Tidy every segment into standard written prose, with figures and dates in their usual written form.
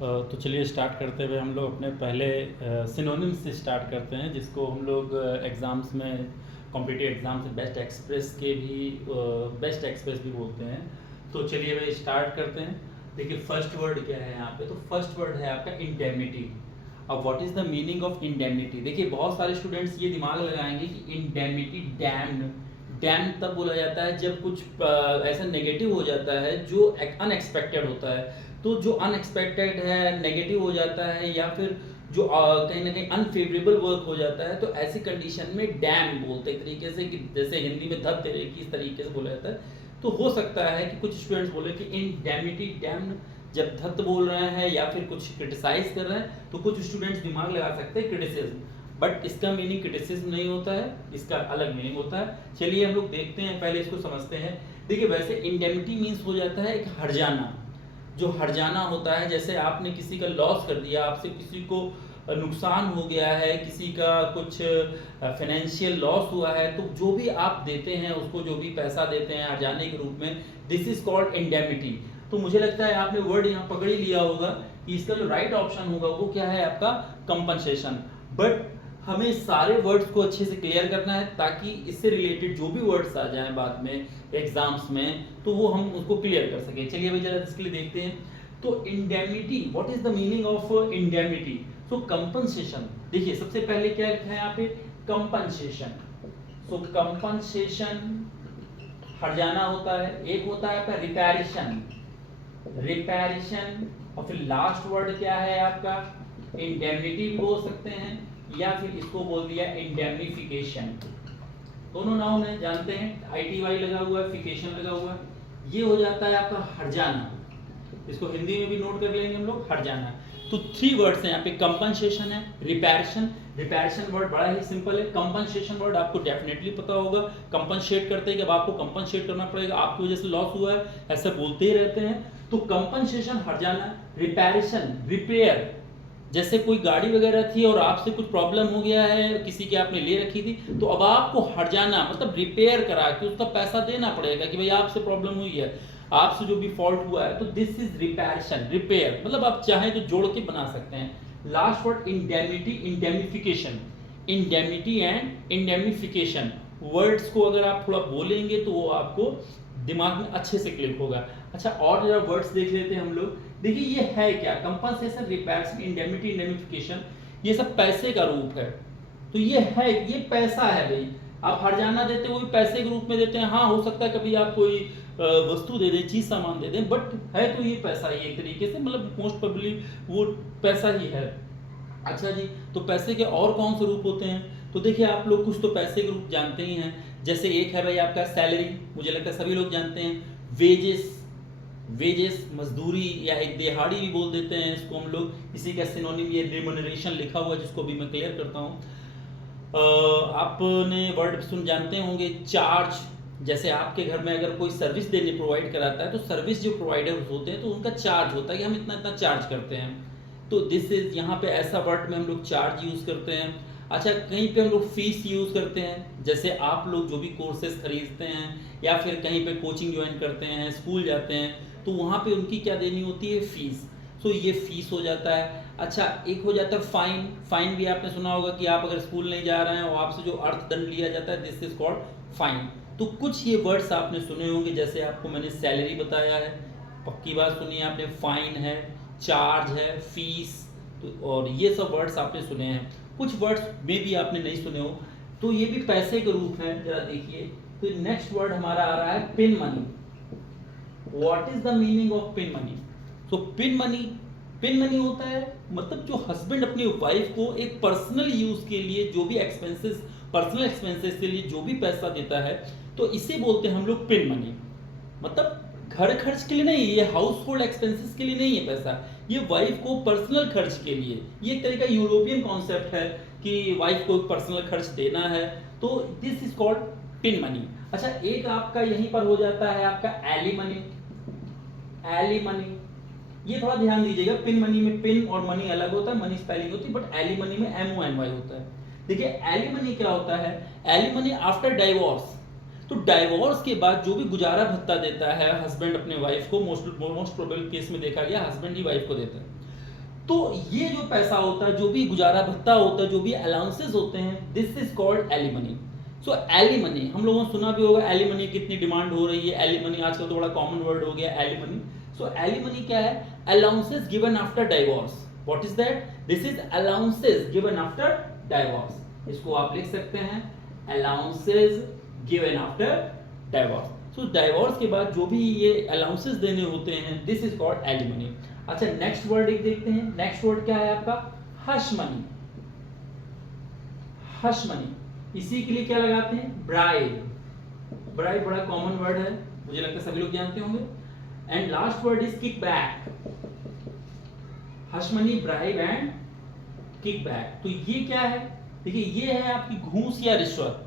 तो चलिए स्टार्ट करते हुए हम लोग अपने पहले सिनोनिम से स्टार्ट करते हैं, जिसको हम लोग एग्ज़ाम्स में कॉम्पिटिटिव एग्ज़ाम से बेस्ट एक्सप्रेस भी बोलते हैं। तो चलिए भाई स्टार्ट करते हैं। देखिए फर्स्ट वर्ड क्या है यहाँ पे, तो फर्स्ट वर्ड है आपका इंडेमिनिटी। अब what is the meaning of indemnity? देखिए बहुत सारे स्टूडेंट्स ये दिमाग लगाएंगे कि इंडेमिनिटी डैम तब बोला जाता है जब कुछ ऐसा नेगेटिव हो जाता है जो अनएक्सपेक्टेड होता है। तो जो अनएक्सपेक्टेड है, नेगेटिव हो जाता है, या फिर जो कहीं ना कहीं अनफेवरेबल वर्क हो जाता है, तो ऐसी कंडीशन में डैम बोलते हैं एक तरीके से, कि जैसे हिंदी में धत तेरे की इस तरीके से बोला जाता है। तो हो सकता है कि कुछ स्टूडेंट्स बोले कि इंडेमिनिटी डैम जब धत बोल रहे हैं या फिर कुछ क्रिटिसाइज कर रहे हैं, तो कुछ स्टूडेंट्स दिमाग लगा सकते हैं क्रिटिसिज्म। बट इसका मीनिंग क्रिटिसिज्म नहीं होता है, इसका अलग मीनिंग होता है। चलिए हम लोग देखते हैं, पहले इसको समझते हैं। देखिए वैसे इंडेमिनिटी मीन्स हो जाता है एक हर्जाना। जो हर्जाना होता है, जैसे आपने किसी का लॉस कर दिया, आपसे किसी को नुकसान हो गया है, किसी का कुछ फाइनेंशियल लॉस हुआ है, तो जो भी आप देते हैं उसको, जो भी पैसा देते हैं हर्जाने के रूप में, दिस इज कॉल्ड इंडेमिनिटी। तो मुझे लगता है आपने वर्ड यहाँ पकड़ ही लिया होगा कि इसका जो राइट ऑप्शन होगा वो क्या है, आपका कंपनसेशन। बट हमें सारे वर्ड्स को अच्छे से क्लियर करना है, ताकि इससे रिलेटेड जो भी वर्ड्स आ जाएं बाद में एग्जाम्स में, तो वो हम उसको क्लियर कर सकें। चलिए भाई जरा इसके लिए देखते हैं। तो indemnity, what is the meaning of indemnity? So compensation. देखिए सबसे पहले क्या लिखा है यहाँ पे, कंपनसेशन। सो कंपनसेशन हर्जाना होता है, एक होता है आपका रिपेरिशन, और फिर लास्ट वर्ड क्या है आपका, इंडेमिनिटी भी बोल सकते हैं, या फिर इसको बोल दिया इंडेमनिफिकेशन। दोनों नाउन है, जानते हैं, ITY लगा हुआ है, फिकेशन लगा हुआ है। ये हो जाता है आपका हर्जाना। इसको हिंदी में भी नोट कर लेंगे हम लोग, हर्जाना। तो 3 वर्ड्स हैं यहाँ पे, कंपनसेशन है, रिपेरिशन वर्ड बड़ा ही सिंपल है। कंपनसेशन वर्ड आपको डेफिनेटली पता होगा, कंपनसेट करते हैं कि अब आपको कंपनसेट करना पड़ेगा, आपकी वजह से लॉस हुआ है, ऐसा बोलते ही रहते हैं। तो कंपनसेशन हर्जाना, रिपेरिशन रिपेयर, जैसे कोई गाड़ी वगैरह थी और आपसे कुछ प्रॉब्लम हो गया है, किसी की आपने ले रखी थी, तो अब आपको हर्जाना मतलब रिपेयर करा के उसका पैसा देना पड़ेगा कि भाई आपसे प्रॉब्लम हुई है, आपसे जो भी फॉल्ट हुआ है, तो दिस इज रिपेरिशन, रिपेयर। मतलब आप चाहें तो जोड़ के बना सकते हैं। Last word indemnity, indemnification. Indemnity and indemnification words को अगर आप थोड़ा बोलेंगे तो वो आपको दिमाग में अच्छे से क्लिक होगा। अच्छा और जरा वर्ड्स देख लेते हैं हम लोग। देखिए ये है क्या, कंपनसेशन, रिपेरिशन, इंडेमिनिटी, इंडेमिनिफिकेशन, ये सब पैसे का रूप है। तो ये है, ये पैसा है भाई। आप हर्जाना देते हो, वो भी पैसे के रूप में देते हैं। हाँ हो सकता है कभी आप कोई वस्तु दे दें, चीज सामान दे दें, बट है तो ये पैसा ही एक तरीके से, मतलब मोस्ट प्रोबेबली वो पैसा ही है। अच्छा जी, तो पैसे के और कौन से रूप होते हैं? तो देखिए आप लोग कुछ तो पैसे के रूप जानते ही हैं। जैसे एक है भाई आपका सैलरी, मुझे लगता है सभी लोग जानते हैं। वेजेस मजदूरी, या एक दिहाड़ी भी बोल देते हैं इसको हम लोग। इसी का सिनोनिम ये रिम्यूनरेशन लिखा हुआ है, जिसको भी मैं क्लियर करता हूँ। आपने वर्ड सुन जानते होंगे, चार्ज। जैसे आपके घर में अगर कोई सर्विस देने प्रोवाइड कराता है, तो सर्विस जो प्रोवाइडर होते हैं तो उनका चार्ज होता है कि हम इतना इतना चार्ज करते हैं। तो दिस इज, यहाँ पे ऐसा वर्ड में हम लोग चार्ज यूज करते हैं। अच्छा कहीं पे हम लोग फीस यूज करते हैं, जैसे आप लोग जो भी कोर्सेज खरीदते हैं या फिर कहीं पे कोचिंग ज्वाइन करते हैं, स्कूल जाते हैं, तो वहाँ पे उनकी क्या देनी होती है, फीस। सो ये फीस हो जाता है। अच्छा एक हो जाता है फाइन। फाइन भी आपने सुना होगा कि आप अगर स्कूल नहीं जा रहे हैं और आपसे जो अर्थदंड लिया जाता है, दिस इज कॉल्ड फाइन। तो कुछ ये वर्ड्स आपने सुने होंगे, जैसे आपको मैंने सैलरी बताया है, पक्की बात सुनी आपने, फाइन है, चार्ज है, फीस, तो और ये सब वर्ड्स आपने सुने हैं। कुछ वर्ड्स में भी आपने नहीं सुने हो, तो ये भी पैसे के रूप है। जरा देखिए, तो नेक्स्ट वर्ड हमारा आ रहा है pin money. What is the meaning of pin money? So pin money होता है मतलब जो हस्बैंड अपनी वाइफ को एक पर्सनल यूज के लिए जो भी एक्सपेंसेस, पर्सनल एक्सपेंसेस के लिए जो भी पैसा देता है, तो इसे बोलते हैं हम लोग पिन मनी। मतलब घर खर्च के लिए नहीं, ये हाउस होल्ड एक्सपेंसेस के लिए नहीं है पैसा, ये वाइफ को पर्सनल खर्च के लिए। ये एक तरह का यूरोपियन कॉन्सेप्ट है कि वाइफ को पर्सनल खर्च देना है, तो this is called pin money. अच्छा एक आपका यहीं पर हो जाता है आपका एलिमनी। ये थोड़ा ध्यान दीजिएगा, पिन मनी में पिन और मनी अलग होता है, मनी स्पेलिंग होती है, बट एलिमनी में MONY होता है। देखिए एलिमनी क्या होता है, एलिमनी आफ्टर डाइवोर्स। तो डाइवोर्स के बाद जो भी गुजारा भत्ता देता है हस्बैंड अपने वाइफ को, मोस्ट प्रोबेबल केस में देखा गया हस्बैंड ही वाइफ को देता है। तो ये जो पैसा होता है, जो भी गुजारा भत्ता होता है, जो भी अलाउंसेस होते हैं, this is called alimony. So alimony हम लोगों ने सुना भी होगा, एलिमनी कितनी डिमांड हो रही है, एलिमनी आजकल तो बड़ा कॉमन वर्ड हो गया एलिमनी। सो एलिमनी क्या है? Allowances given after divorce. What is that? This is allowances given after divorce. इसको आप लिख सकते हैं अलाउंसेस गिवन आफ्टर डाइवोर्स। सो डाइवोर्स के बाद जो भी ये अलाउंसेस देने होते हैं, दिस इज कॉल्ड एलिमनी। अच्छा, नेक्स्ट वर्ड एक देखते हैं। नेक्स्ट वर्ड क्या है आपका? Hush money. हश मनी, इसी के लिए क्या लगाते हैं? ब्राइब। ब्राइब बड़ा कॉमन वर्ड है, मुझे लगता है सभी लोग जानते होंगे। And last word is kick back. Hush money, bribe and kick back. तो ये क्या है? देखिए, ये है आपकी घूस या रिश्वत।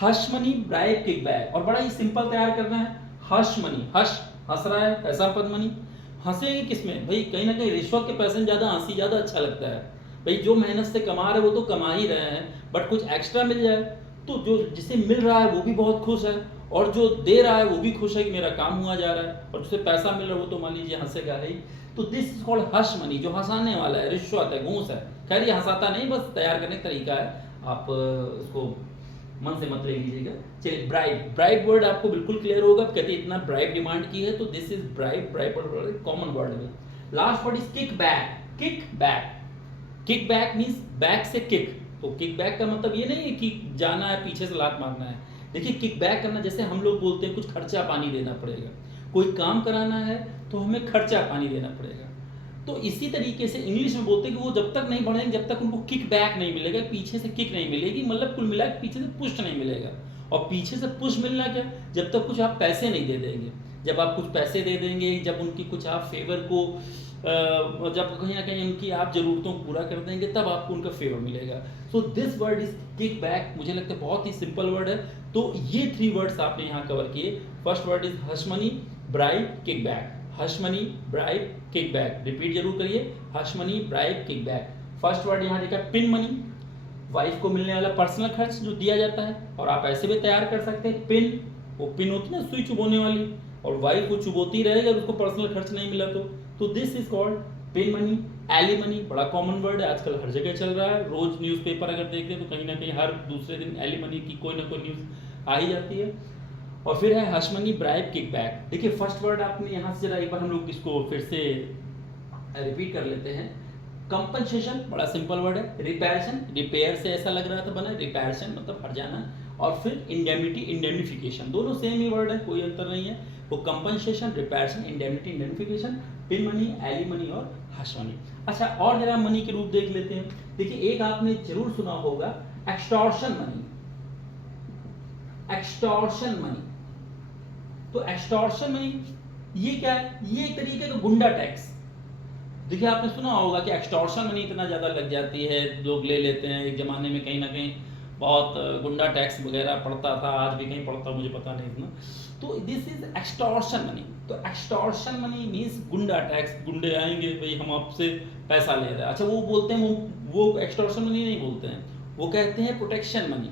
Hush money, bribe, kick back. और बड़ा ही सिंपल तैयार करना है। हश मनी, हश हंस रहा है, पैसा पद मनी। हंसेंगे किसमें भाई? कहीं ना कहीं रिश्वत के पैसे में ज्यादा हंसी ज्यादा अच्छा लगता है भाई। जो मेहनत से कमा रहे वो तो कमा ही रहे हैं, बट कुछ एक्स्ट्रा मिल जाए तो जो जिसे मिल रहा है वो भी बहुत खुश है, और जो दे रहा है वो भी खुश है कि मेरा काम हुआ जा रहा है, और जिसे पैसा मिल रहा है वो तो मान लीजिए हंसेगा ही। तो this is called hush money, जो हंसाने वाला है, रिश्वत है, घूस है। खैर ये हंसाता नहीं, बस तैयार करने का तरीका है, आप इसको मन से मत ले लीजिएगा। चलिए, ब्राइब। ब्राइब वर्ड आपको बिल्कुल क्लियर होगा, कहते इतना ब्राइब डिमांड की है तो this is bribe. Bribe common word है। Last word is kick back. Kick back, kick back means back से किक। तो किक बैक का मतलब ये नहीं है कि जाना है पीछे से लात मारना है। देखिए, किक बैक करना जैसे हम लोग बोलते हैं कुछ खर्चा पानी देना पड़ेगा, कोई काम कराना है तो हमें खर्चा पानी देना पड़ेगा। तो इसी तरीके से इंग्लिश में बोलते हैं कि वो जब तक नहीं बढ़ेंगे जब तक उनको किक बैक नहीं मिलेगा, पीछे से किक नहीं मिलेगी, मतलब कुल मिला के पीछे से पुश नहीं मिलेगा। और पीछे से पुश मिलना क्या? जब तक कुछ आप पैसे नहीं दे देंगे। जब आप कुछ पैसे दे देंगे, जब उनकी कुछ आप फेवर को जब कहीं ना कहीं उनकी आप जरूरतों को पूरा कर देंगे, तब आपको उनका फेवर मिलेगा। So this word is kick back. मुझे लगता है बहुत ही सिंपल वर्ड है। तो ये 3 वर्ड्स आपने यहाँ कवर किए। First word is hush money, bribe, kick back. Hush money, bribe, kick back. Repeat जरूर करिए, hush money, bribe, kick back. First word यहाँ देखा पिन मनी, वाइफ को मिलने वाला पर्सनल खर्च जो दिया जाता है, और आप ऐसे भी तैयार कर सकते हैं। पिन, वो पिन होती है ना सुई चुभोने वाली, और वाइफ वो चुभोती रहेगी और उसको पर्सनल खर्च नहीं मिला तो this is called pin money. Alimony बड़ा कॉमन वर्ड है, आजकल हर जगह चल रहा है। रोज न्यूज़पेपर अगर देख लें तो कहीं ना कहीं हर दूसरे दिन एलिमनी की कोई ना कोई न्यूज़ आ ही जाती है। और फिर है hush money, bribe, kick back. देखिए, फर्स्ट वर्ड आपने यहाँ से जरा एक बार हम लोग इसको फिर से रिपीट कर लेते हैं। कंपनसेशन बड़ा सिंपल वर्ड है। रिपेयरेशन, रिपेयर से ऐसा लग रहा था बना, रिपेयरेशन मतलब हट जाना। और फिर इंडेमिनिटी, इंडेमिनिफिकेशन, दोनों सेम ही वर्ड है, कोई अंतर नहीं है। वो compensation, reparation, indemnity, indemnification, pin money, alimony और हश मनी। अच्छा, और जरा मनी के रूप देख लेते हैं। देखिए, एक आपने जरूर सुना होगा एक्सटॉर्शन मनी। एक्सटॉर्शन मनी, तो एक्सटॉर्शन मनी ये क्या है? ये एक तरीके का गुंडा टैक्स। देखिए, आपने सुना होगा कि एक्सटॉर्शन मनी इतना ज़्यादा लग जाती है, लोग ले लेते हैं। एक ज़माने में कहीं ना कहीं बहुत गुंडा टैक्स वगैरह पड़ता था, आज भी कहीं पड़ता, मुझे पता नहीं इतना। तो दिस इज एक्सटॉर्शन मनी। तो एक्सटॉर्शन मनी मीन्स गुंडा टैक्स। गुंडे आएंगे, भाई हम आपसे पैसा ले रहे हैं। अच्छा, वो बोलते हैं, वो एक्सटॉर्शन मनी नहीं बोलते हैं, वो कहते हैं प्रोटेक्शन मनी।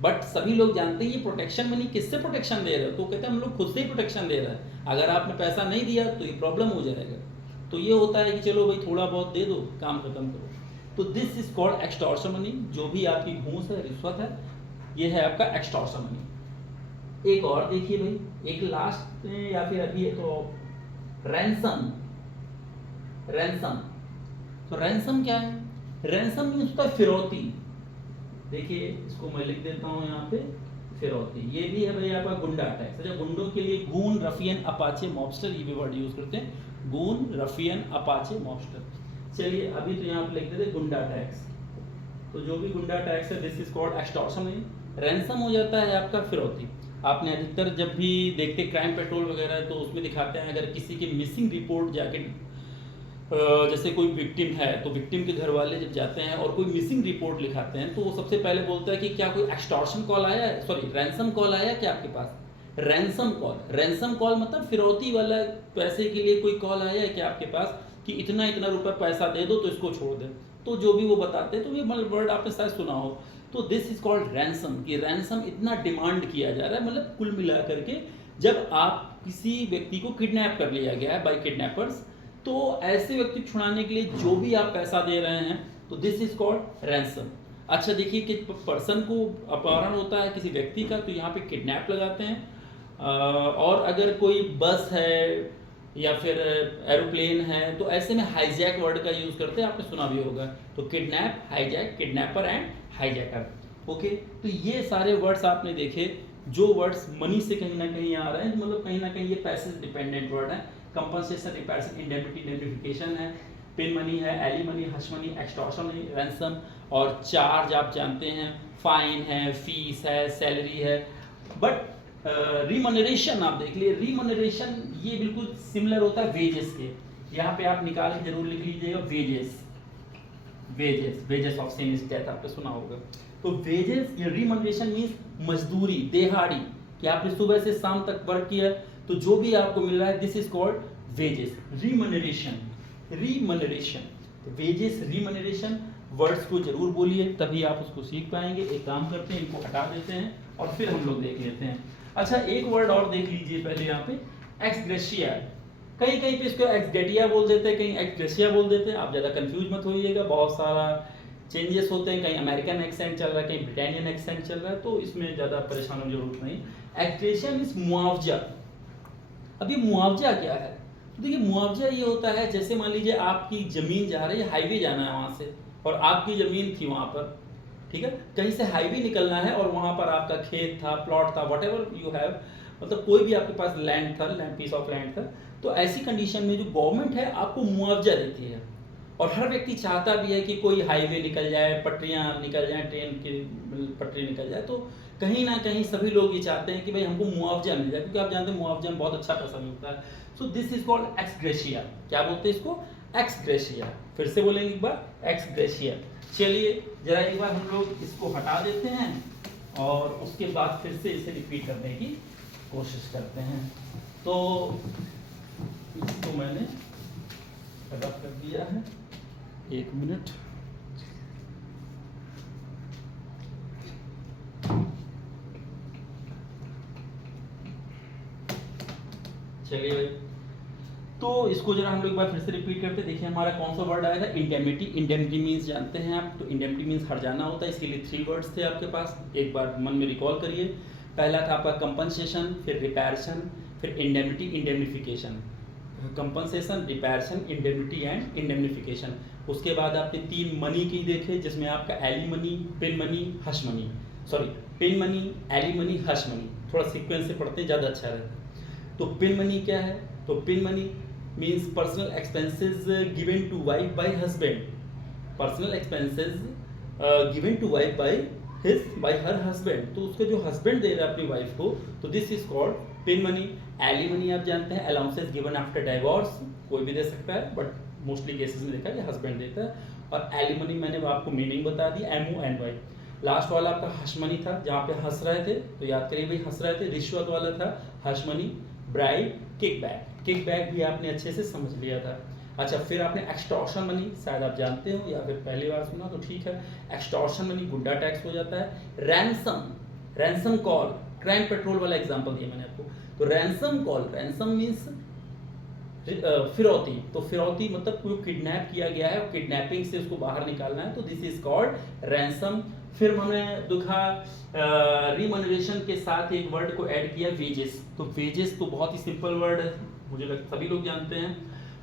बट सभी लोग जानते हैं ये प्रोटेक्शन मनी किससे प्रोटेक्शन दे रहे हो? तो कहते हैं हम लोग खुद से ही प्रोटेक्शन दे रहे हैं, अगर आपने पैसा नहीं दिया तो ये प्रॉब्लम हो जाएगा। तो ये होता है कि चलो भाई थोड़ा बहुत दे दो, काम खत्म करो। तो this is called extortion money. जो भी आपकी घूस है, रिश्वत है, ये है आपका एक्सटॉर्शन मनी। एक और देखिए भाई, एक लास्ट या फिर अभी है तो रैंसम। रैंसम, तो रैंसम क्या है? रैंसम मीन्स होता है फिरौती। देखिए, इसको मैं लिख देता हूँ यहाँ पे, फिरौती। ये भी है भाई आपका गुंडा टैक्स। अच्छा, गुंडों के लिए गून, रफियन, अपाचे, मॉबस्टर, ये भी वर्ड यूज करते हैं। Goon, Rafiyan, Apache, mobster. चलिए, अभी तो यहाँ पे लिख देते गुंडा टैक्स। तो जो भी गुंडा टैक्स है, this is called extortion money. Ransom हो जाता है आपका फिरौती। आपने अधिकतर जब भी देखते क्राइम पेट्रोल वगैरह, तो उसमें दिखाते हैं अगर किसी की मिसिंग रिपोर्ट जाके, जैसे कोई विक्टिम है तो विक्टिम के घर वाले जब जाते हैं और कोई मिसिंग रिपोर्ट लिखाते हैं, तो वो सबसे पहले बोलता है कि क्या कोई एक्सटॉर्शन कॉल आया है, सॉरी रैंसम कॉल आया क्या आपके पास? Ransom call. रैंसम कॉल मतलब फिरौती वाला, पैसे के लिए कोई कॉल आया है क्या आपके पास कि इतना इतना रुपया पैसा दे दो तो इसको छोड़ दे। तो जो भी वो बताते हैं, तो ये वर्ड आपने शायद सुना हो। तो दिस इज कॉल्ड रैंसम, कि रैंसम इतना डिमांड किया जा रहा है, मतलब कुल मिला करके जब आप किसी व्यक्ति को किडनैप कर लिया गया है बाय किडनैपर्स, तो ऐसे व्यक्ति को छुड़ाने के लिए जो भी आप पैसा दे रहे हैं, तो दिस इज कॉल्ड रैंसम। अच्छा देखिए कि पर्सन को अपहरण होता है किसी व्यक्ति का, तो यहाँ पे किडनैप लगाते हैं। और अगर कोई बस है या फिर एरोप्लेन है, तो ऐसे में हाईजैक वर्ड का यूज़ करते हैं, आपने सुना भी होगा। तो kidnap, hijack, kidnapper and hijacker. Okay, तो ये सारे वर्ड्स आपने देखे जो वर्ड्स मनी से कहीं ना कहीं आ रहे हैं, मतलब कहीं ना कहीं ये पैसे डिपेंडेंट वर्ड है। कंपनसेशन, रिपेरेशन, इंडेमिनिटी, इंडेमनिफिकेशन है, पिन मनी है, alimony, hush money, extortion, ransom, और चार्ज आप जानते हैं, फाइन है, फीस है, सैलरी है। बट रिमनरेशन आप देख लिए, रिमनरेशन ये बिल्कुल सिमिलर होता है वेजेस के। यहाँ पे आप निकाल के जरूर लिख लीजिएगा wages, wages, wages of same is death, आपने सुना होगा। तो वेजेस या रिमनरेशन मींस मजदूरी, देहाड़ी, कि आपने सुबह से शाम तक वर्क किया तो जो भी आपको मिल रहा है, दिस इज कॉल्ड वेजेस। रिमनरेशन, रिमनरेशन, तो वेजेस, रिमनरेशन वर्ड्स को जरूर बोलिए, तभी आप उसको सीख पाएंगे। एक काम करते हैं, इनको हटा देते हैं और फिर हम लोग देख लेते हैं। अच्छा एक वर्ड और देख लीजिए पहले यहाँ पे, एक्सग्रेशिया। कहीं कहीं पे इसको एक्सग्रेटिया बोल देते हैं, कहीं एक्सग्रेशिया बोल देते हैं, आप ज़्यादा कंफ्यूज मत होइएगा, बहुत सारा चेंजेस होते हैं, कहीं अमेरिकन एक्सेंट चल रहा है, कहीं ब्रिटानियन एक्सेंट चल रहा है, तो इसमें ज़्यादा परेशान होने की जरूरत नहीं। एक्सग्रेशिया मीन्स मुआवजा। अब ये मुआवजा क्या है? तो देखिए मुआवजा ये होता है, जैसे मान लीजिए आपकी ज़मीन जा रही है, हाईवे जाना है वहाँ से, और आपकी ज़मीन थी वहाँ पर, ठीक है, कहीं से हाईवे निकलना है और वहाँ पर आपका खेत था, प्लॉट था, वट एवर यू हैव, मतलब कोई भी आपके पास लैंड था, लैंड, पीस ऑफ लैंड था, तो ऐसी कंडीशन में जो गवर्नमेंट है आपको मुआवजा देती है। और हर व्यक्ति चाहता भी है कि कोई हाईवे निकल जाए, पटरियाँ निकल जाए, ट्रेन की पटरी निकल जाए, तो कहीं ना कहीं सभी लोग ये चाहते हैं कि भाई हमको मुआवजा मिल जाए, क्योंकि आप जानते हैं मुआवजा में बहुत अच्छा पैसा मिलता है। सो दिस इज कॉल्ड एक्सग्रेशिया। क्या बोलते हैं इसको? एक्सग्रेशिया। फिर से बोलेंगे एक बार, एक्सग्रेशिया। चलिए जरा एक बार हम लोग इसको हटा देते हैं और उसके बाद फिर से इसे रिपीट करने की कोशिश करते हैं। तो इसको मैंने रब कर दिया है, एक मिनट। चलिए भाई, तो इसको जरा हम लोग एक बार फिर से रिपीट करते। देखिए हमारा कौन सा वर्ड आया था? इंडेमिनिटी। इंडेमिनिटी मीन्स जानते हैं आप, तो इंडेमिनिटी मीन्स हट जाना होता है। इसके लिए 3 वर्ड्स थे आपके पास, एक बार मन में रिकॉल करिए। पहला था आपका कंपनसेशन, फिर रिपेरेशन, फिर indemnity, indemnification. Compensation, reparation, indemnity and indemnification. उसके बाद आपने 3 मनी की देखे, जिसमें आपका alimony, pin money, hush money, sorry pin money, alimony, hush money. थोड़ा सीक्वेंस से पढ़ते ज़्यादा अच्छा रहता है। तो पिन मनी क्या है? तो pin money means personal expenses given to wife by husband, personal expenses given to wife by her husband, तो उसके जो husband दे रहा है अपनी wife को, तो this is called pin money। alimony आप जानते हैं, allowances given after divorce, कोई भी दे सकता है, but mostly cases में देखा है कि husband देता है। और alimony मैंने आपको मीनिंग बता दी, MONY। लास्ट वाला आपका हश मनी था, जहाँ पे हंस रहे थे, तो याद करिए भाई हंस रहे थे, रिश्वत वाला था hush money. Bribe, kickback, kickback भी आपने अच्छे से समझ लिया था। अच्छा फिर आपने एक्सटॉर्शन मनी, शायद आप जानते हो या फिर पहली बार सुना, तो ठीक है, एक्सटॉर्शन मनी गुंडा टैक्स हो जाता है। Ransom, ransom call, crime petrol वाला एग्जांपल दिया मैंने आपको। तो रैंसम कॉल, रैंसम मीन्स फिरौती, तो फिरौती मतलब कोई किडनैप किया गया है और किडनैपिंग से उसको बाहर निकालना है, तो दिस इज कॉल्ड रैंसम। फिर हमने देखा रिमनरेशन के साथ एक वर्ड को ऐड किया, वेजेस। तो वेजेस तो बहुत ही सिंपल वर्ड है, मुझे लगता सभी लोग जानते हैं,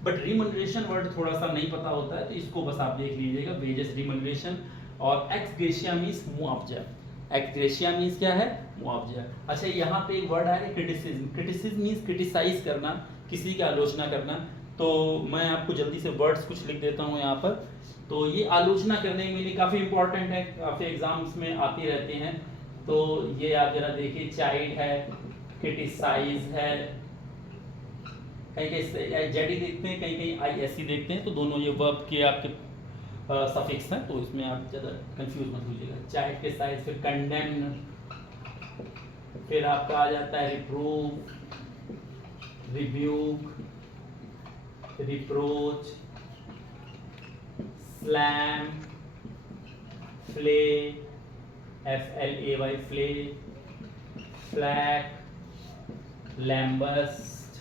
बट रिमनरेशन वर्ड थोड़ा सा नहीं पता होता है, तो इसको बस आप देख लीजिएगा, वेजेस, रिमनरेशन। और एक्सग्रेशिया मीन्स मुआवजा। एक्सग्रेशिया मीन्स क्या है? मुआवजा। अच्छा यहाँ पे एक वर्ड आया क्रिटिसिज्म। क्रिटिसिज्म मीन्स क्रिटिसाइज करना, किसी की आलोचना करना। तो मैं आपको जल्दी से वर्ड्स कुछ लिख देता हूँ यहाँ पर। तो ये आलोचना करने के लिए काफ़ी इंपॉर्टेंट है, काफ़ी एग्जाम्स में आती रहती हैं। तो ये आप जरा देखिए, चाइल्ड है, क्रिटिसाइज है, कहीं कहीं जेडी देखते हैं, कहीं कहीं ISE देखते हैं, तो दोनों ये वर्ब के आपके सफिक्स हैं, तो इसमें आप ज़्यादा कंफ्यूज मत होइएगा। चाइल्ड के साइज, फिर कंडेम, फिर आपका आ जाता है रिप्रूव, rebuke, reproach, slam, Phule, FLAY, Phule, फ्लैक, लैम्बस्ट,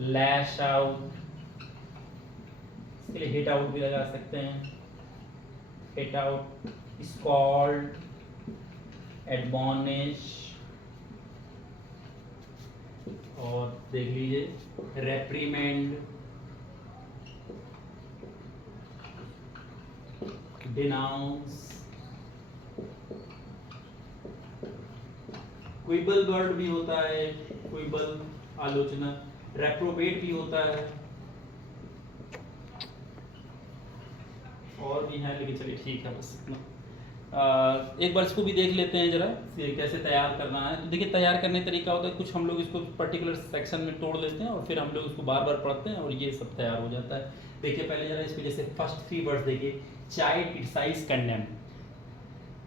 lash out, इसके लिए हिट आउट भी लगा सकते हैं, हिट आउट, स्कॉल्ड, एडमॉनिश, और देख लीजिए रेप्रीमेंड, डिनाउंस, क्विबल वर्ड भी होता है, क्विबल आलोचना, रेप्रोबेट भी होता है, और भी है लेकिन चलिए ठीक है बस इतना। एक बार इसको भी देख लेते हैं जरा कैसे तैयार करना है। तो देखिए तैयार करने का तरीका होता है, कुछ हम लोग इसको पर्टिकुलर सेक्शन में तोड़ लेते हैं और फिर हम लोग इसको बार बार पढ़ते हैं और ये सब तैयार हो जाता है। देखिए पहले जरा इसको जैसे फर्स्ट 3 वर्ड्स देखिए, चाइल्ड, क्रिटिसाइज, कंडेम।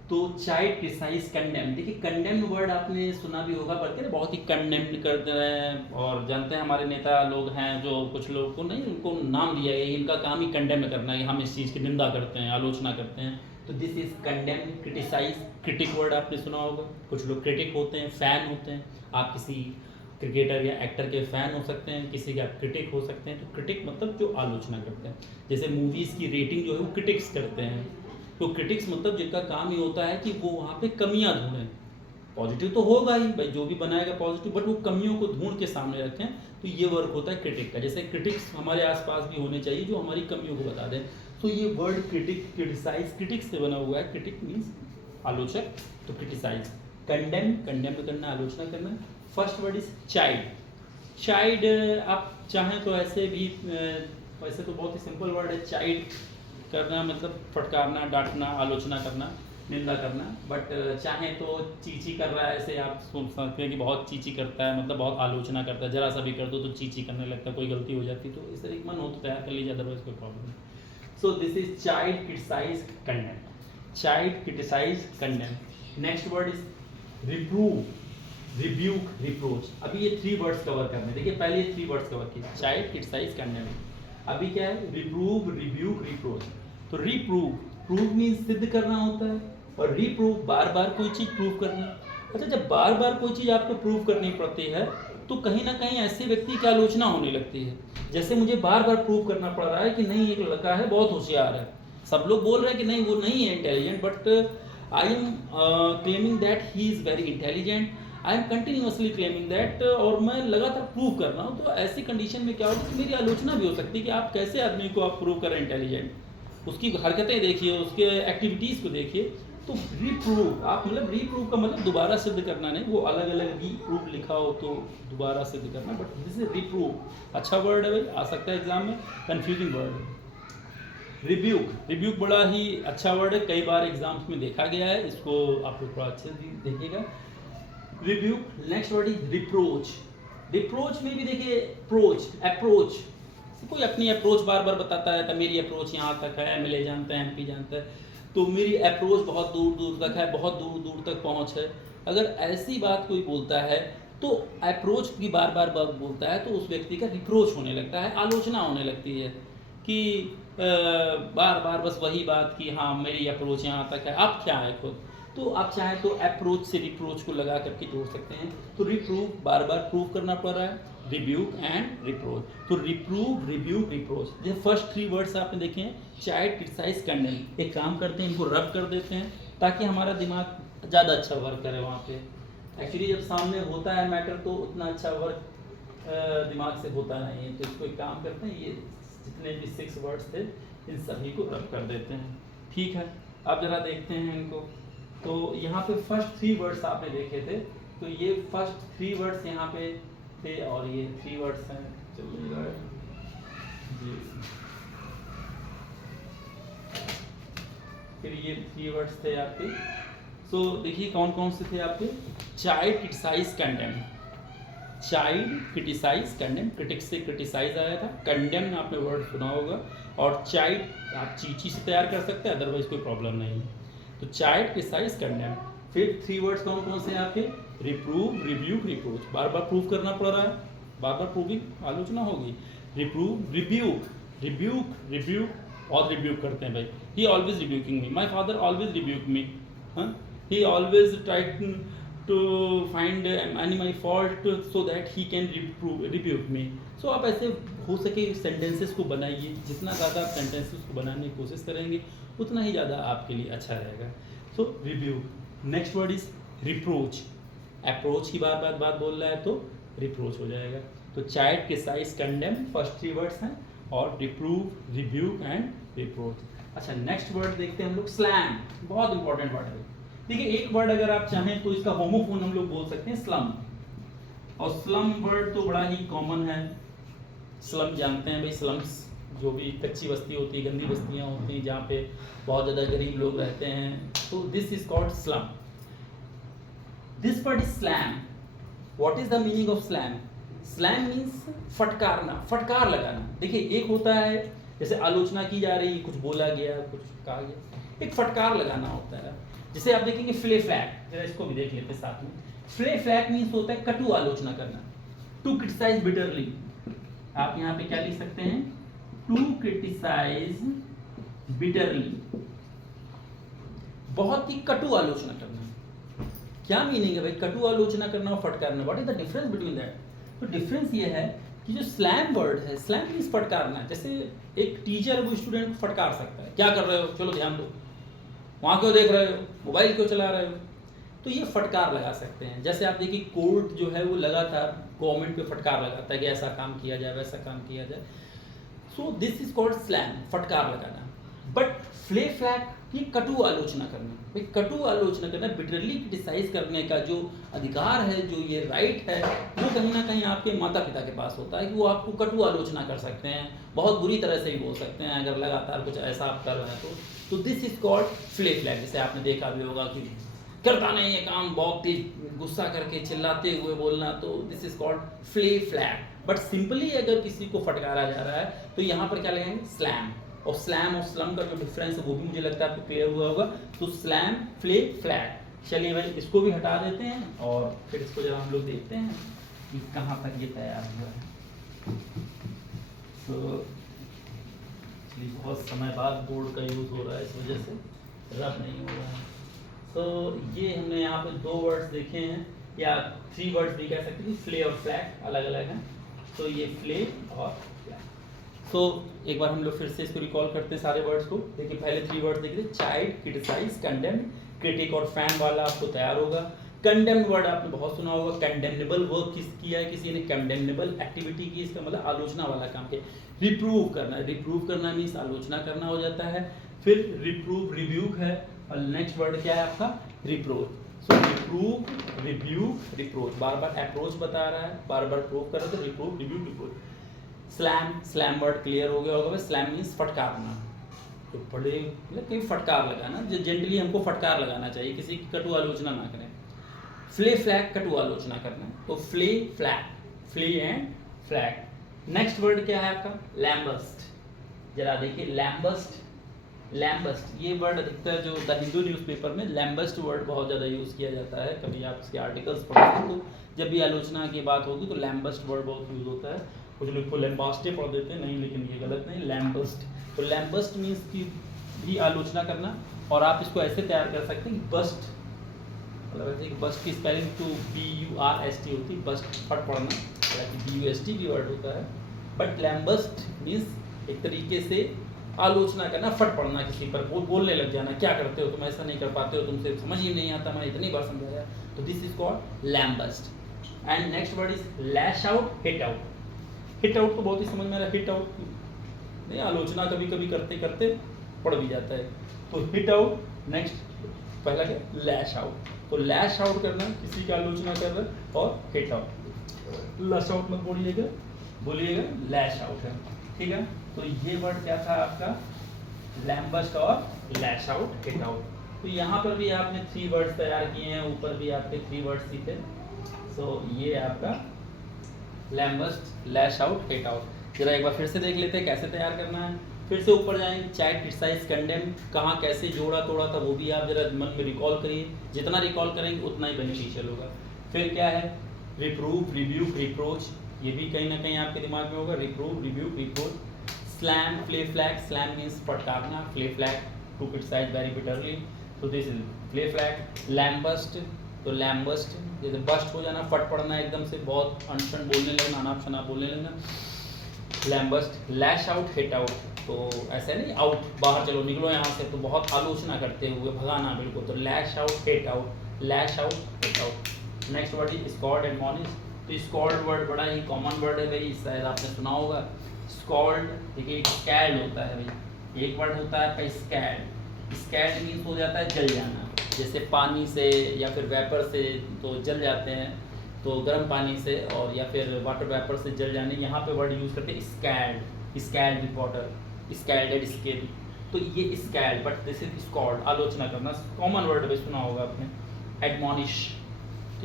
तो चाइल्ड, क्रिटिसाइज, कंडेम, देखिए कंडेम वर्ड आपने सुना भी होगा, बल्कि बहुत ही कंडेम करते हैं, और जानते हैं हमारे नेता लोग हैं जो कुछ लोग को नहीं उनको नाम दिया गया, इनका काम ही कंडेम करना है, हम इस चीज़ की निंदा करते हैं, आलोचना करते हैं। तो this is condemn, criticise, critic word आपने सुना होगा, कुछ लोग क्रिटिक होते हैं, फैन होते हैं, आप किसी क्रिकेटर या एक्टर के फैन हो सकते हैं, किसी के आप क्रिटिक हो सकते हैं। तो क्रिटिक मतलब जो आलोचना करते हैं, जैसे मूवीज़ की रेटिंग जो है वो क्रिटिक्स करते हैं, तो क्रिटिक्स मतलब जिनका काम ये होता है कि वो वहाँ पे कमियां ढूंढें, पॉजिटिव तो होगा ही भाई, जो भी बनाएगा पॉजिटिव, बट वो कमियों को ढूंढ के सामने रखें, तो ये वर्क होता है क्रिटिक का। जैसे क्रिटिक्स हमारे आसपास भी होने चाहिए जो हमारी कमियों को बता दें। तो ये वर्ड क्रिटिक, क्रिटिसाइज, क्रिटिक्स से बना हुआ है, क्रिटिक मीन्स आलोचक, तो क्रिटिसाइज, कंडेम, कंडेम करना, आलोचना करना। First word is child. Child आप चाहें तो ऐसे भी, वैसे तो बहुत ही सिंपल वर्ड है, चाइल्ड करना मतलब फटकारना, डांटना, आलोचना करना, निंदा करना, बट चाहें तो चीची कर रहा है, ऐसे आप सोच सकते हैं कि बहुत चीची करता है, मतलब बहुत आलोचना करता है, जरा सा भी कर दो तो चीची करने लगता है, कोई गलती हो जाती तो इस तरह मन हो तो तैयार कर लीजिए, अदरवाइज कोई प्रॉब्लम नहीं। So this is chide, criticise, condemn, child, criticise, condemn. Next word is reprove, rebuke, reproach. अभी ये 3 वर्ड्स कवर करने, देखिए पहले ये 3 वर्ड्स कवर किए, चाइल्ड, क्रिटिसाइज, कंडेम। अभी क्या है, रिप्रूव, रिब्यूक, रिप्रोच। तो रिप्रूव, प्रूव मीन्स सिद्ध करना होता है, और रिप्रूव बार बार कोई चीज़ प्रूव करना। अच्छा, जब बार बार कोई चीज़ आपको प्रूव करनी पड़ती है तो कहीं ना कहीं ऐसे व्यक्ति की आलोचना होने लगती है। जैसे मुझे बार बार प्रूव करना पड़ रहा है कि नहीं एक लड़का है बहुत होशियार है, सब लोग बोल रहे हैं कि नहीं वो नहीं है intelligent, but I am claiming that he is very intelligent, I am continuously claiming that, और मैं लगातार प्रूव कर रहा हूँ। तो ऐसी कंडीशन में क्या होगा कि मेरी आलोचना भी हो सकती है कि आप कैसे आदमी को आप प्रूव करें इंटेलिजेंट, उसकी हरकतें देखिए, उसके एक्टिविटीज़ को देखिए। तो रीप्रूव, आप मतलब रीप्रूव का मतलब दोबारा सिद्ध करना नहीं, वो अलग अलग रीप्रूव लिखा हो तो दोबारा सिद्ध करना, बट दिस इज रीप्रूव। अच्छा वर्ड है भाई, आ सकता है एग्जाम में, कंफ्यूजिंग वर्ड है। रिब्यूक, रिब्यूक बड़ा ही अच्छा वर्ड है, कई बार एग्जाम्स में देखा गया है, इसको आप लोग थोड़ा अच्छे से देखिएगा। Rebuke. Next word is reproach. Reproach में भी देखिए प्रोच, अप्रोच, कोई अपनी अप्रोच बार बार बताता है, तो मेरी अप्रोच यहाँ तक है, एमएलए जानता है, एमपी जानता है, तो मेरी अप्रोच बहुत दूर दूर तक है, बहुत दूर दूर तक पहुँच है। अगर ऐसी बात कोई बोलता है तो अप्रोच की बार बार बात बोलता है, तो उस व्यक्ति का रिप्रोच होने लगता है, आलोचना होने लगती है कि बार बार बस वही बात कि हाँ मेरी अप्रोच यहाँ तक है, आप क्या है खुद। तो आप चाहें तो अप्रोच से रिप्रोच को लगा करके जोड़ सकते हैं। तो रिप्रूव बार बार प्रूव करना पड़ रहा है, रिब्यूक एंड रिप्रोच। तो रिप्रूव, रिब्यूक, रिप्रोच, ये फर्स्ट 3 वर्ड्स आपने देखे हैं, चाइल्ड, क्रिटिसाइज, कंडेम। एक काम करते हैं, इनको रब कर देते हैं ताकि हमारा दिमाग ज़्यादा अच्छा वर्क करे वहाँ पे। एक्चुअली जब सामने होता है मैटर तो उतना अच्छा वर्क दिमाग से होता नहीं है। तो इसको एक काम करते हैं, ये जितने भी 6 वर्ड्स थे इन सभी को रब कर देते हैं। ठीक है, अब जरा देखते हैं इनको। तो यहाँ पे फर्स्ट 3 वर्ड्स आपने देखे थे, तो ये फर्स्ट 3 वर्ड्स यहाँ पे थे और ये 3 वर्ड्स हैं, चलिएगा जी। फिर ये 3 वर्ड्स थे आपके। सो देखिए कौन कौन से थे आपके, child, criticise, condemn. Child, criticise, condemn, critic से क्रिटिसाइज आया था, कंडेम आपने वर्ड सुना होगा, और चाइल्ड आप चीची से तैयार कर सकते हैं, अदरवाइज कोई प्रॉब्लम नहीं है। तो चाइल्ड, क्रिटिसाइज, कंडेम। फिर 3 वर्ड्स कौन कौन से हैं आपके, रिप्रूव, रिब्यूक, रिप्रोच। बार बार प्रूव करना पड़ रहा है, बार बार प्रूविंग आलोचना होगी। रिप्रूव, रिब्यूक, रिब्यूक, रिब्यूक, और रिब्यूक करते हैं भाई, he always rebuking me, my father always rebuke me, he always tried to find any my fault so that he can rebuke me. सो आप ऐसे हो सके सेंटेंसेस को बनाइए, जितना ज़्यादा आप सेंटेंसेस को बनाने की कोशिश करेंगे उतना ही ज़्यादा आपके लिए अच्छा रहेगा। So rebuke. Next word is reproach. Approach की बात बोल रहा है तो रिप्रोच हो जाएगा। तो chide, criticise, condemn first 3 words हैं, और रिप्रूव, रिब्यूक एंड रिप्रोच। अच्छा, नेक्स्ट वर्ड देखते हैं हम लोग, स्लैम। बहुत इंपॉर्टेंट वर्ड है। देखिए, एक वर्ड अगर आप चाहें तो इसका होमोफोन हम लोग बोल सकते हैं स्लम, और स्लम वर्ड तो बड़ा ही कॉमन है। स्लम जानते हैं भाई, स्लम्स जो भी कच्ची बस्ती होती है, गंदी बस्तियां होती हैं जहाँ पे बहुत ज़्यादा गरीब लोग रहते हैं, तो this is called slum. This word is slam. What is the meaning of slam? Slam means फटकारना, फटकार लगाना। देखिए, एक होता है जैसे आलोचना की जा रही, कुछ बोला गया, कुछ कहा गया, एक फटकार लगाना होता है। जैसे आप देखेंगे फ्ले फ्लैग, जरा इसको भी देख लेते हैं साथ में। फ्ले फ्लैग मीन्स होता है कटु आलोचना करना, टू क्रिटिसाइज बिटरली। आप यहाँ पे क्या लिख सकते हैं? टू क्रिटिसाइज बिटरली, बहुत ही कटु आलोचना करना। क्या मीनिंग है भाई कटु आलोचना करना और फटकारना? What is the difference between that? तो डिफरेंस ये है कि जो स्लैम वर्ड है, स्लैम मीन्स फटकारना। जैसे एक टीचर वो स्टूडेंट को फटकार सकता है, क्या कर रहे हो, चलो ध्यान दो, वहाँ क्यों देख रहे हो, मोबाइल क्यों चला रहे हो, तो ये फटकार लगा सकते हैं। जैसे आप देखिए, कोर्ट जो है वो लगातार गवर्नमेंट पे फटकार लगाता है कि ऐसा काम किया जाए, वैसा काम किया जाए। सो दिस इज कॉल्ड स्लैम, फटकार लगाना। बट फ्ले फ्लैग की कटु आलोचना करना। भाई कटु आलोचना करना, बिटरली क्रिटिसाइज करने का जो अधिकार है, जो ये राइट है, वो कहीं ना कहीं आपके माता पिता के पास होता है कि वो आपको कटु आलोचना कर सकते हैं, बहुत बुरी तरह से भी बोल सकते हैं अगर लगातार कुछ ऐसा आप कर रहे हैं तो this is called flay flag. जैसे आपने देखा भी होगा कि करता नहीं ये काम, बहुत तेज गुस्सा करके चिल्लाते हुए बोलना, तो this is called flay flag. But simply अगर किसी को फटकारा जा रहा है तो यहाँ पर क्या लगाएंगे? स्लैम। और स्लैम और स्लम का जो डिफरेंस है वो भी मुझे लगता है आपको क्लियर हुआ होगा। तो स्लैम, फ्ले, फ्लैग। चलिए भाई, इसको भी हटा देते हैं और फिर इसको जब हम लोग देखते हैं कि कहाँ तक ये तैयार हुआ है। तो बहुत समय बाद बोर्ड का यूज़ हो रहा है, इस वजह से रब नहीं हो रहा है। तो ये हमने यहाँ पे 2 वर्ड्स देखे हैं, या 3 वर्ड्स भी कह सकते हैं, फ्ले और फ्लैग अलग अलग हैं। तो ये फ्ले और फ्लैग। तो एक बार हम लोग फिर से इसको रिकॉल करते हैं सारे वर्ड्स को। देखिए, पहले 3 वर्ड्स देखिए, चाइल्ड, क्रिटिसाइज, कंडेम। क्रिटिक और फैन वाला आपको तैयार होगा। कंडेम वर्ड आपने बहुत सुना होगा। कंडेमनेबल वर्क किस किया है, किसी ने कंडेमनेबल एक्टिविटी की, इसका मतलब आलोचना वाला काम किया। रिप्रूव करना, रिप्रूव करना मीन्स आलोचना करना हो जाता है। फिर रिप्रूव, रिब्यूक है, और नेक्स्ट वर्ड क्या है आपका? रिप्रोच। सो रिप्रूव, रिब्यूक, रिप्रोच। बार बार अप्रोच बता रहा है, बार बार प्रूव कर रहा है, तो reprove, rebuke, reproach. Slam, slam word clear हो गया होगा। स्लैम मीन्स फटकारना, तो बड़े मतलब कहीं फटकार लगाना, जो जेंटली हमको फटकार लगाना चाहिए, किसी की कटु आलोचना ना करें। फ्ले फ्लैग, कटु आलोचना करना, तो Phule flag, Phule and flag. Next word क्या है आपका? लैम्बस्ट। जरा देखिए, लैम्बस्ट, लैम्बस्ट ये वर्ड अधिकतर जो द हिंदू न्यूज़पेपर में लैम्बस्ट वर्ड बहुत ज़्यादा यूज़ किया जाता है। कभी आप इसके आर्टिकल्स पढ़ते हैं तो जब भी आलोचना की बात होगी तो लैम्बस्ट वर्ड बहुत यूज़ होता है। कुछ लोग को लैम्बास्टे पढ़ देते हैं, नहीं, लेकिन ये गलत नहीं, लैम्बस्ट। तो लैम्बस्ट मीन्स की भी आलोचना करना, और आप इसको ऐसे तैयार कर सकते हैं कि बस्ट, मतलब ऐसे कि बस्ट की स्पेलिंग तो BURST होती है, बस्ट फट पड़ना, हालांकि BUST भी वर्ड होता है। बट लैम्बस्ट मीन्स एक तरीके से आलोचना करना, फट पड़ना किसी पर, बोलने लग जाना, क्या करते हो तुम, ऐसा नहीं कर पाते हो, तुमसे समझ ही नहीं आता, मैं इतनी बार समझाया। तो this is called lambast. And next word is lash out, hit out. Hit out तो बहुत ही समझ में आ रहा है, हिट आउट नहीं, आलोचना कभी कभी करते करते पड़ भी जाता है। तो हिट आउट। नेक्स्ट पहला क्या? लैश आउट। तो लैश आउट करना, किसी की आलोचना कर रहे, और हिट आउट। लैश आउट मत बोलिएगा, बोलिएगा लैश आउट है, ठीक है। तो ये वर्ड क्या था आपका? लैम्बस्ट और लैश आउट, हिट आउट। तो यहाँ पर भी आपने 3 वर्ड्स तैयार किए हैं, ऊपर भी आपके 3 वर्ड्स सीखे। सो ये आपका लैम्बस्ट, लैश आउट, हिट आउट। जरा एक बार फिर से देख लेते हैं कैसे तैयार करना है। फिर से ऊपर जाएंगे, चाइल्ड, क्रिटिसाइज, कंडेम, कहाँ कैसे जोड़ा तोड़ा था वो भी आप जरा मन में रिकॉल करिए। जितना रिकॉल करेंगे उतना ही बेनिफिशियल होगा। फिर क्या है? रिप्रूव, रिब्यूक, रिप्रोच, ये भी कहीं ना कहीं आपके दिमाग में होगा। Reprove, rebuke, reproach. Slam, flay flag, slam means फटकारना, flay flag to criticise very bitterly, so this is flay flag. Lambast, तो लैम्बस्ट, जैसे बस्ट हो जाना, फट पड़ना एकदम से, बहुत अनशन बोलने लगना, अनाप शनाप बोलने लगना, लैम्बस्ट। लैश आउट, हिट आउट, तो ऐसे नहीं आउट, बाहर चलो निकलो यहाँ से, तो बहुत आलोचना करते हुए भगाना बिल्कुल, तो lash out, hit out, lash out, hit out. Next word is scold, admonish. तो स्कॉल्ड वर्ड बड़ा ही कॉमन वर्ड है भाई, शायद आपने सुना होगा। स्कॉल्ड देखिए स्कैल्ड होता है भाई, एक वर्ड होता है आपका स्कैल्ड। स्कैल्ड मीन्स हो जाता है जल जाना, जैसे पानी से या फिर वेपर से तो जल जाते हैं, तो गर्म पानी से और या फिर वाटर वेपर से जल जाने, यहाँ पे वर्ड यूज़ करते हैं scald, scald with water, scalded skin, तो ये scald, but this is scold, आलोचना करना, कॉमन वर्ड भी सुना होगा आपने। एडमॉनिश,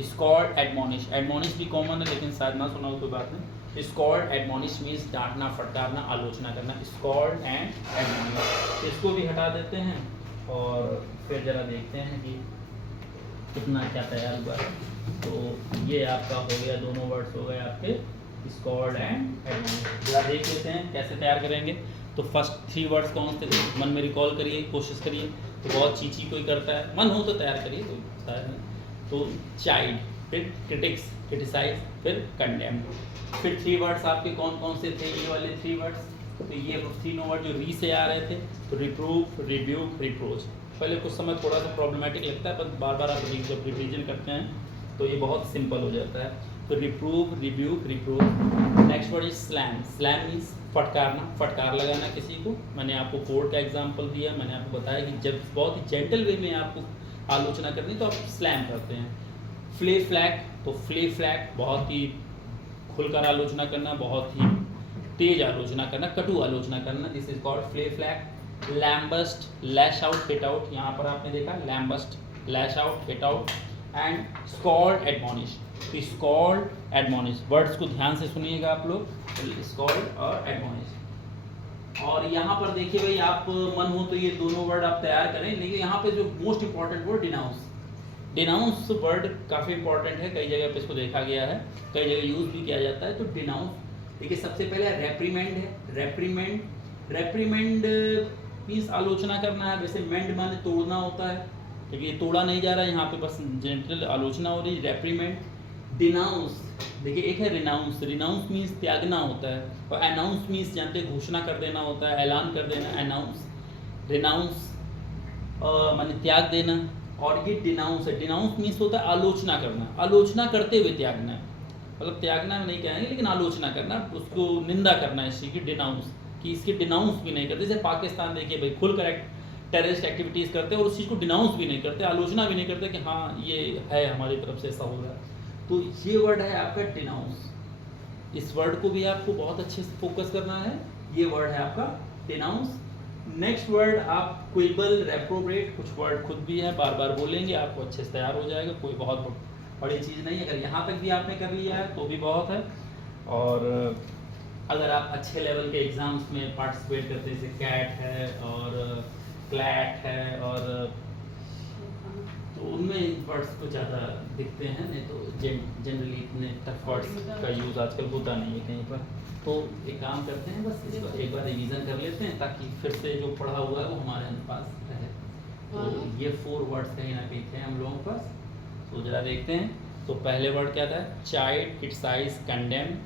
स्कॉल्ड, एडमॉनिश, एडमॉनिश भी कॉमन है लेकिन शायद ना सुना हो कोई बात नहीं। स्कॉल्ड, एडमॉनिश मीन्स डांटना, फटकारना, आलोचना करना, स्कॉल्ड एंड एडमॉनिश। इसको भी हटा देते हैं और फिर जरा देखते हैं कि कितना क्या तैयार हुआ है। तो ये आपका हो गया, दोनों वर्ड्स हो गए आपके स्कॉल्ड एंड एडमॉनिश। जरा देख लेते हैं कैसे तैयार करेंगे। तो फर्स्ट 3 वर्ड्स कौन से थे, मन में रिकॉल करिए, कोशिश करिए, तो बहुत चीची कोई करता है, मन हो तो तैयार करिए, कोई शायद नहीं। तो चाइल्ड, फिर क्रिटिक्स, क्रिटिसाइज, फिर कंडेम। फिर 3 वर्ड्स आपके कौन कौन से थे, ये वाले 3 वर्ड्स, तो ये तीनों वर्ड जो री से आ रहे थे, तो रिप्रूव, रिब्यूक, रिप्रोच। पहले कुछ समय थोड़ा सा प्रॉब्लमेटिक लगता है, पर बार बार आप जब रिविजन करते हैं तो ये बहुत सिंपल हो जाता है। तो reprove, rebuke, reproach. Next word is slam, slam means फटकारना, फटकार लगाना किसी को। मैंने आपको कोर्ट का एग्जांपल दिया, मैंने आपको बताया कि जब बहुत ही जेंटल वे में आपको आलोचना करनी तो आप स्लैम करते हैं। फ्ले फ्लैग, तो फ्ले फ्लैग बहुत ही खुलकर आलोचना करना, बहुत ही तेज आलोचना करना, कटु आलोचना करना, this is called flay flak. Lambast, lash out, hit out, यहाँ पर आपने देखा lambast, lash out, hit out. And scold, admonish, तो स्कॉल्ड, एडमॉनिश, वर्ड्स को ध्यान से सुनिएगा आप लोग, स्कॉल्ड और एडमॉनिश। और यहाँ पर देखिए भाई, आप मन हो तो ये दोनों वर्ड आप तैयार करें, लेकिन यहाँ पे जो most important word denounce, denounce word काफ़ी इंपॉर्टेंट है, कई जगह पे इसको देखा गया है, कई जगह यूज़ भी किया जाता है। तो डिनाउंस देखिए, सबसे पहले रेप्रीमेंड है, रेप्रीमेंड, रेप्रीमेंड मीन्स आलोचना करना है, वैसे मेंड माने तोड़ना होता है, क्योंकि ये तोड़ा नहीं जा रहा है, यहाँ पे बस जनरल आलोचना हो रही है, रेप्रीमेंड। डिनाउंस देखिए, एक है रिनाउंस, रिनाउंस मीन्स त्यागना होता है, और अनाउंस मीन्स जानते घोषणा कर देना होता है, ऐलान कर देना, अनाउंस। रिनाउंस माने त्याग देना, और ये डिनाउंस है, डिनाउंस मीन्स होता है आलोचना करना, आलोचना करते हुए त्यागना, मतलब त्यागना नहीं कहेंगे लेकिन आलोचना करना, उसको निंदा करना इस चीज़ की, डिनाउंस, कि इसकी डिनाउंस भी नहीं करते। जैसे पाकिस्तान देखिए भाई, खुल कर टेररिस्ट एक्टिविटीज़ करते हैं और उस चीज़ को डिनाउंस भी नहीं करते, आलोचना भी नहीं करते कि हाँ ये है हमारी तरफ से ऐसा हो रहा है। तो ये वर्ड है आपका डिनाउंस, इस वर्ड को भी आपको बहुत अच्छे से फोकस करना है, ये वर्ड है आपका डिनाउंस। नेक्स्ट वर्ड आप क्विबल, रेप्रोबेट, कुछ वर्ड खुद भी है, बार बार बोलेंगे, आपको अच्छे से तैयार हो जाएगा, कोई बहुत बड़ी चीज़ नहीं है, अगर यहाँ तक भी आपने कर लिया है तो भी बहुत है। और अगर आप अच्छे लेवल के एग्ज़ाम्स में पार्टिसिपेट करते हैं, जैसे कैट है और क्लैट है, और तो उनमें वर्ड्स को ज़्यादा दिखते हैं, नहीं तो जनरली इतने टफ वर्ड्स का यूज़ आजकल होता नहीं है कहीं पर। तो एक काम करते हैं, बस इसको एक बार रिवीजन कर लेते हैं, ताकि फिर से जो पढ़ा हुआ है वो हमारे पास रहे। तो ये 4 वर्ड्स कहीं ना कहीं थे हम लोगों के पास, तो ज़रा देखते हैं। तो पहले वर्ड क्या था, child, criticise, condemn.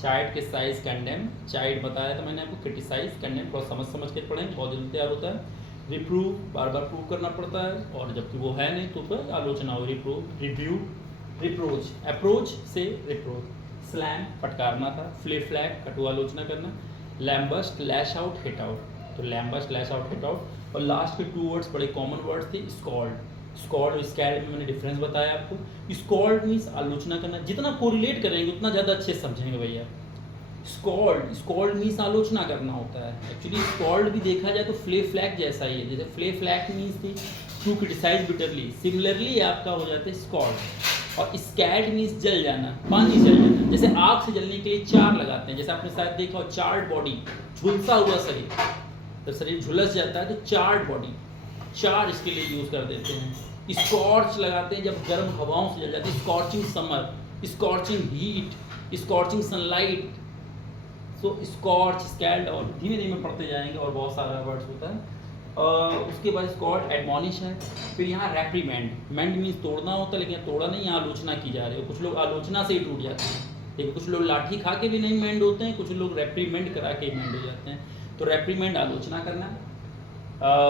Child, criticise, condemn, child बताया था मैंने आपको, क्रिटिसाइज, कंडेम थोड़ा समझ के पढ़ें, बहुत जल्दी तैयार होता है। रिप्रूव, बार बार प्रूव करना पड़ता है, और जबकि वो है नहीं तो फिर आलोचना हो। रिप्रूव, रिव्यू, रिप्रोच, अप्रोच से रिप्रोच। स्लैम, फटकारना था। फ्ले फ्लैग, कटु आलोचना करना। लैम्बस्ट, लैश आउट, हिट आउट, तो लैम्बस्ट, लैश आउट, हिट आउट। और लास्ट के 2 वर्ड्स बड़े कॉमन वर्ड्स थे, स्कॉल्ड, स्कॉल्ड और स्कैल्ड में मैंने डिफरेंस बताया आपको। स्कॉल्ड मीन्स आलोचना करना, जितना कोरिलेट करेंगे उतना ज़्यादा अच्छे से समझेंगे भैया। स्कॉल्ड, स्कॉल्ड मीन्स आलोचना करना होता है। एक्चुअली स्कॉल्ड भी देखा जाए तो फ्ले फ्लैग जैसा ही है, जैसे फ्ले फ्लैग मीन्स थी टू क्रिटिसाइज बिटरली, सिमिलरली आपका हो जाता है स्कॉल्ड। और स्कैल्ड मीन्स जल जाना, पानी जल जाना, जैसे आग से जलने के लिए चार लगाते हैं, जैसे आपने शायद देखा हो चार्ड बॉडी, झुलसा हुआ शरीर, जब शरीर झुलस जाता है तो चार्ड बॉडी, चार इसके लिए यूज़ कर देते हैं। स्कॉर्च लगाते हैं जब गर्म हवाओं से जल जाती है, scorching summer, scorching heat, scorching sunlight. So scorch, scald, और धीमे धीमे पढ़ते जाएंगे और बहुत सारा वर्ड्स होता है। उसके बाद स्कॉल्ड एडमॉनिश है। फिर यहाँ रेप्रीमेंड, मेंड मीन्स तोड़ना होता है, लेकिन तोड़ा नहीं, यहाँ आलोचना की जा रही है। कुछ लोग आलोचना से ही टूट जाते हैं, लेकिन कुछ लोग लाठी खा के भी नहीं मेंड होते हैं, कुछ लोग रेप्रीमेंड करा के मेंड हो जाते हैं। तो रेप्रीमेंड आलोचना करना।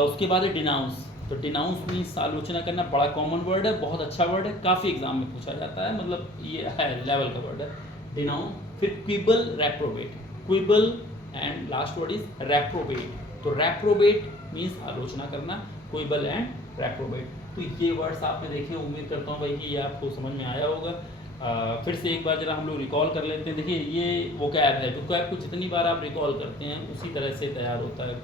उसके बाद है डिनाउंस। तो डिनाउंस मीन्स आलोचना करना, बड़ा कॉमन वर्ड है, बहुत अच्छा वर्ड है, काफ़ी एग्जाम में पूछा जाता है, मतलब ये है लेवल का वर्ड है डिनाउंस। फिर क्विबल, रेप्रोबेट, क्विबल एंड लास्ट वर्ड इज रेप्रोबेट। तो रेप्रोबेट मीन्स आलोचना करना, क्विबल एंड रेप्रोबेट। तो ये वर्ड्स आपने देखे, उम्मीद करता हूँ भाई कि ये आपको समझ में आया होगा। फिर से एक बार जरा हम लोग रिकॉल कर लेते हैं। देखिए ये वोकैब है, वोकैब को जितनी बार आप रिकॉल करते हैं उसी तरह से तैयार होता है।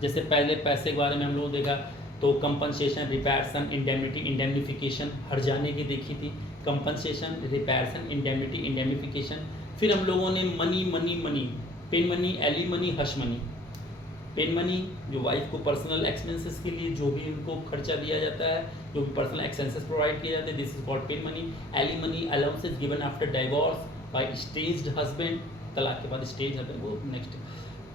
जैसे पहले पैसे के बारे में हम लोगों ने देखा, तो कंपनसेशन, रिपेयरसन, इंडेमनिटी, इंडेमनिफिकेशन, हर जाने की देखी थी। Compensation, reparation, indemnity, indemnification. फिर हम लोगों ने money, money, money, pin money, alimony, hush money. Pin money जो वाइफ को पर्सनल एक्सपेंसेस के लिए जो भी उनको खर्चा दिया जाता है, जो भी पर्सनल एक्सपेंसेस प्रोवाइड किए जाते हैं, this is called pin money. Alimony, allowances given after divorce by staged husband, तलाक के बाद स्टेज हस्बैंड, वो नेक्स्ट।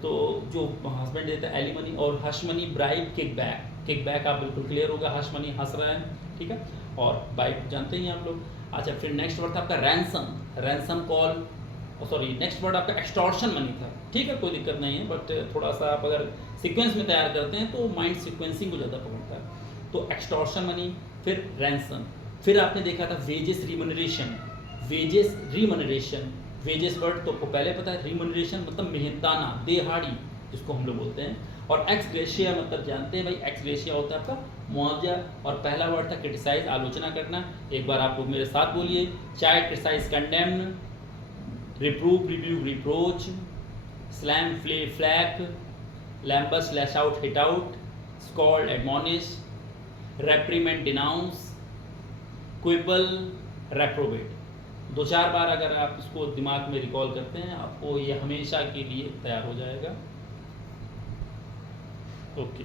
तो जो हस्बैंड देता है एली मनी। और hush money, bribe, kick back. Kick back आप बिल्कुल क्लियर होगा, हश मनी हंस रहा है, ठीक है। और बाइक जानते ही आप लोग। अच्छा, फिर नेक्स्ट वर्ड था आपका ransom, ransom call, sorry next word आपका एक्सटॉर्शन मनी था, ठीक है, कोई दिक्कत नहीं है, बट थोड़ा सा आप अगर सीक्वेंस में तैयार करते हैं तो माइंड सीक्वेंसिंग को ज़्यादा पकड़ता है। तो एक्सटॉर्शन मनी, फिर रैंसम। फिर आपने देखा था वेजेस रिमनरेशन, वेजेस रिमनरेशन। वेजेस वर्ड तो आपको पहले पता है, रिमनरेशन मतलब मेहनताना, देहाड़ी जिसको हम लोग बोलते हैं। और एक्स ग्रेशिया मतलब जानते हैं भाई, एक्स ग्रेशिया होता है आपका मुआवजा। और पहला वर्ड था क्रिटिसाइज, आलोचना करना। एक बार आप लोग मेरे साथ बोलिए, चाहे क्रिटिसाइज, कंडेम्न, रिप्रूव, रिव्यू, reproach, slam, flay, flak, lambast, lash out, hit out, scold, admonish, reprimand, denounce, quibble, reprobate. 2-4 बार अगर आप इसको दिमाग में रिकॉल करते हैं, आपको ये हमेशा के लिए तैयार हो जाएगा। ओके।